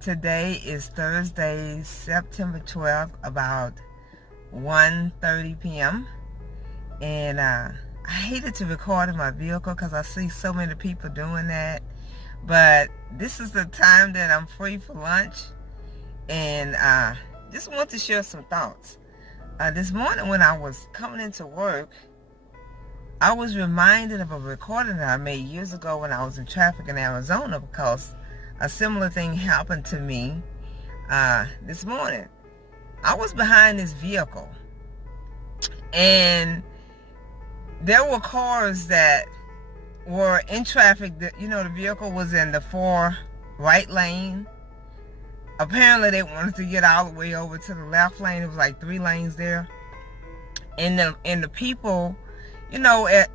Today is Thursday, September 12th, about 1:30 p.m. And I hated to record in my vehicle because I see so many people doing that. But this is the time that I'm free for lunch. And just want to share some thoughts. This morning when I was coming into work, I was reminded of a recording that I made years ago when I was in traffic in Arizona, because a similar thing happened to me this morning. I was behind this vehicle, and there were cars that were in traffic. The vehicle was in the far right lane. Apparently, they wanted to get all the way over to the left lane. It was like 3 lanes there. And the people,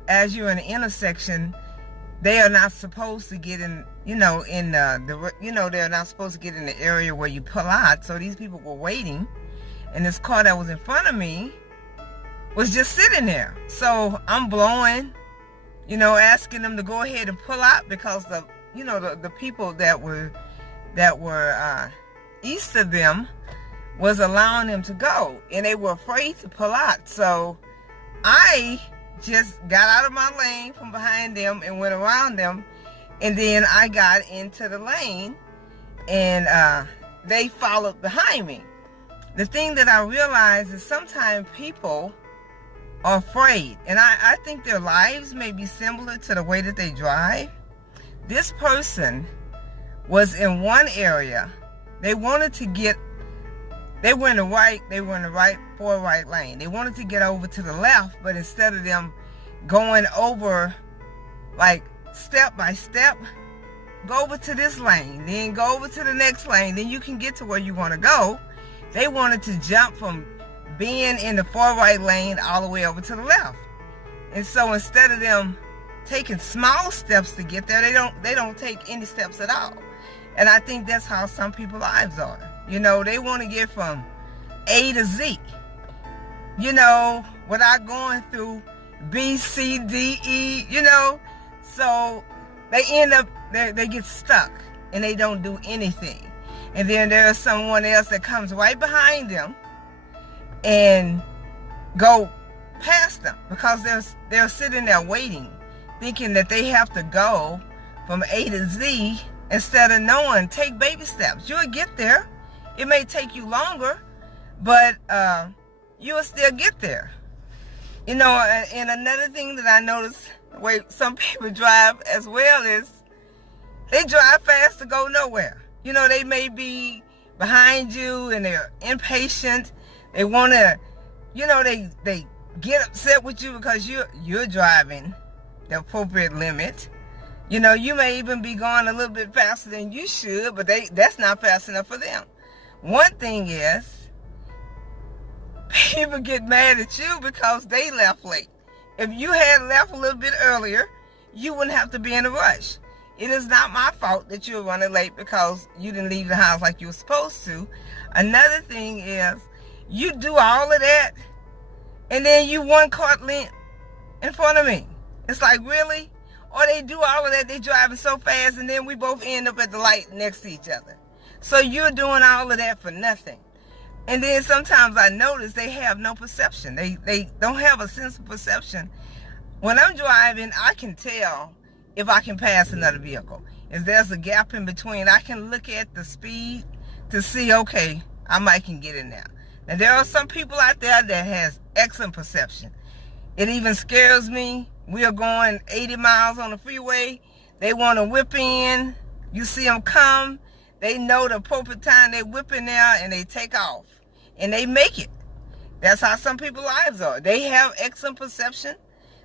as you're in an intersection, they are not supposed to get in, they're not supposed to get in the area where you pull out. So these people were waiting, and this car that was in front of me was just sitting there. So I'm blowing, asking them to go ahead and pull out, because the people that were east of them was allowing them to go, and they were afraid to pull out. So I just got out of my lane from behind them and went around them, and then I got into the lane, and they followed behind me. The thing that I realized is sometimes people are afraid, and I think their lives may be similar to the way that they drive. This person was in one area. They were in the right for right lane. They wanted to get over to the left, but instead of them going over like step by step, go over to this lane, then go over to the next lane, then you can get to where you want to go. They wanted to jump from being in the far right lane all the way over to the left. And so instead of them taking small steps to get there, they don't take any steps at all. And I think that's how some people's lives are. They want to get from A to Z, without going through B, C, D, E, So they end up, they get stuck, and they don't do anything. And then there's someone else that comes right behind them and go past them, because they're sitting there waiting, thinking that they have to go from A to Z, instead of knowing, take baby steps. You'll get there. It may take you longer, but you'll still get there. And another thing that I noticed, the way some people drive as well, is they drive fast to go nowhere. They may be behind you and they're impatient. They want to, they get upset with you because you're driving the appropriate limit. You may even be going a little bit faster than you should, but that's not fast enough for them. One thing is, people get mad at you because they left late. If you had left a little bit earlier, you wouldn't have to be in a rush. It is not my fault that you're running late because you didn't leave the house like you were supposed to. Another thing is, you do all of that, and then you one car length in front of me. It's like, really? Or they do all of that, they driving so fast, and then we both end up at the light next to each other. So you're doing all of that for nothing. And then sometimes I notice they have no perception. They don't have a sense of perception. When I'm driving, I can tell if I can pass another vehicle. If there's a gap in between, I can look at the speed to see, okay, I might can get in there. Now, there are some people out there that has excellent perception. It even scares me. We are going 80 miles on the freeway. They want to whip in. You see them come. They know the appropriate time. They whip in there and they take off. And they make it. That's how some people's lives are. They have excellent perception.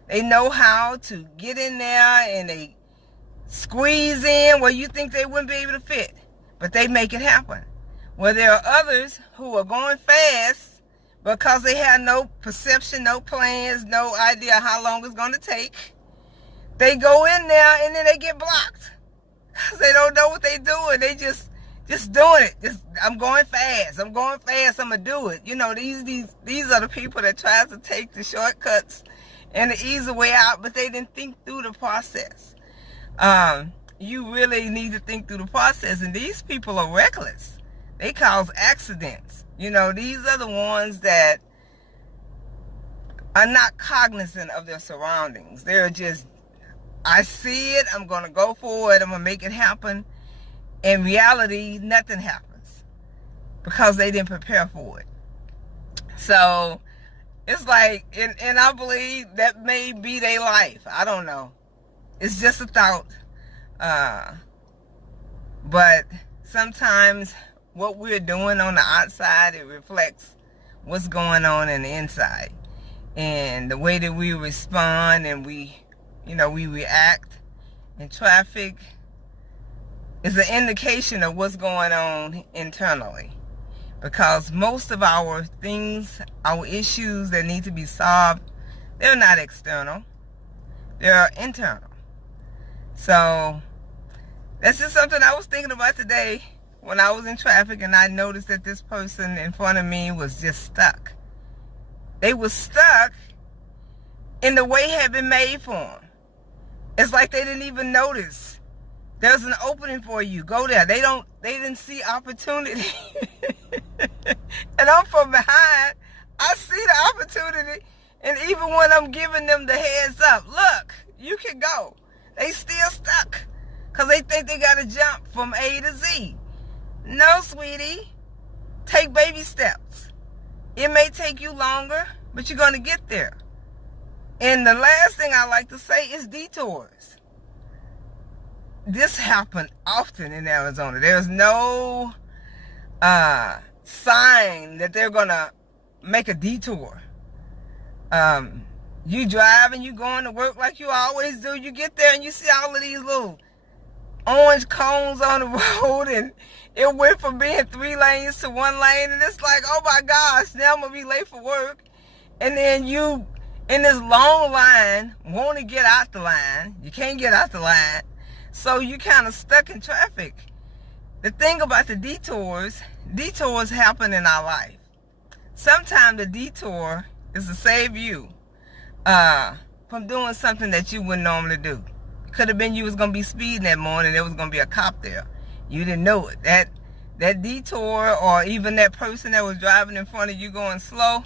They know how to get in there, and they squeeze in where you think they wouldn't be able to fit. But they make it happen. Well, there are others who are going fast because they have no perception, no plans, no idea how long it's going to take. They go in there and then they get blocked because they don't know what they're doing. They just doing it. I'm going fast. I'm going to do it. These are the people that try to take the shortcuts and the easy way out, but they didn't think through the process. you really need to think through the process. And these people are reckless. They cause accidents. You know, these are the ones that are not cognizant of their surroundings. They're just, I see it, I'm going to go for it, I'm going to make it happen. In reality, nothing happens because they didn't prepare for it. So it's like, and I believe that may be their life. I don't know. It's just a thought. But sometimes what we're doing on the outside, it reflects what's going on in the inside. And the way that we respond and we react in traffic is an indication of what's going on internally. Because most of our things, our issues that need to be solved, they're not external. They're internal. So that's just something I was thinking about today when I was in traffic, and I noticed that this person in front of me was just stuck. They were stuck in the way had been made for them. It's like they didn't even notice there's an opening for you. Go there. They didn't see opportunity. And I'm from behind. I see the opportunity. And even when I'm giving them the heads up, look, you can go, they still stuck because they think they got to jump from A to Z. No, sweetie. Take baby steps. It may take you longer, but you're going to get there. And the last thing I like to say is detours. This happened often in Arizona. There's no sign that they're going to make a detour. You drive and you going to work like you always do. You get there and you see all of these little orange cones on the road, and it went from being 3 lanes to 1 lane, and it's like, oh my gosh, now I'm going to be late for work. And then you, in this long line, want to get out the line. You can't get out the line. So you kind of stuck in traffic. The thing about the detours happen in our life. Sometimes the detour is to save you from doing something that you wouldn't normally do. Could have been you was going to be speeding that morning. There was going to be a cop there. You didn't know it. That detour, or even that person that was driving in front of you going slow,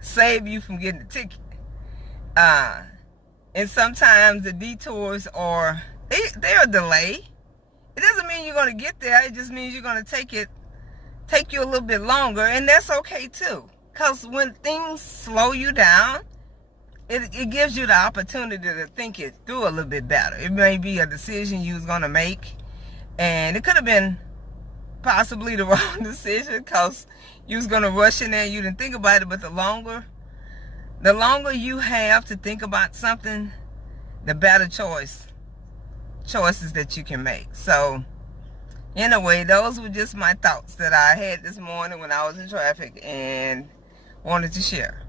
saved you from getting the ticket. And sometimes the detours are, they're a delay. It doesn't mean you're going to get there. It just means you're going to take you a little bit longer. And that's okay too. Because when things slow you down, it gives you the opportunity to think it through a little bit better. It may be a decision you was going to make, and it could have been possibly the wrong decision because you was going to rush in there and you didn't think about it. But the longer you have to think about something, the better choices that you can make. So anyway, those were just my thoughts that I had this morning when I was in traffic and wanted to share.